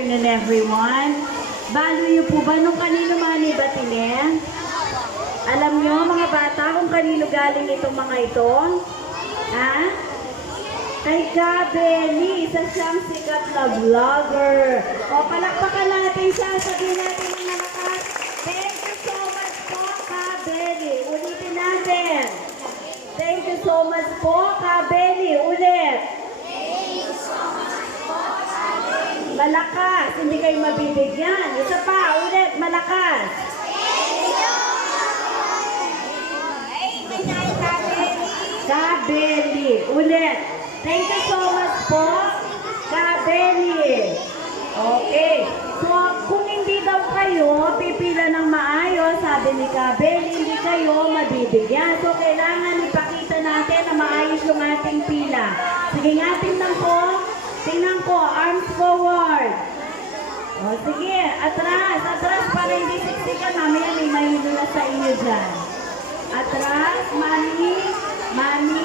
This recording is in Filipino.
afternoon, everyone. Niyo po ba nung kanino mani ba tine? Alam niyo, mga bata, kung kanino galing itong mga ito? Ha? Kay Gabeli, isa siyang sikat na vlogger. O, palakpakan natin siya, sabihin natin ng malakas. Thank you so much po, Kabeli. Ulitin natin. Thank you so much po, Kabeli. Ulit. Malakas, hindi kayo mabibigyan. Isa pa, ulit, malakas. Kabeli. Ulit. Thank you so much po, Kabeli. Okay. So, kung hindi daw kayo pipila ng maayos, sabi ni Kabeli, hindi kayo mabibigyan. So, kailangan ipakita natin na maayos yung ating pila. Sige nga, tingnan ko. Tingnan ko. Arms forward. O, sige. Atras. Atras para hindi siksikan. Mamaya may mahilo na sa inyo dyan. Atras. Mani. Mani.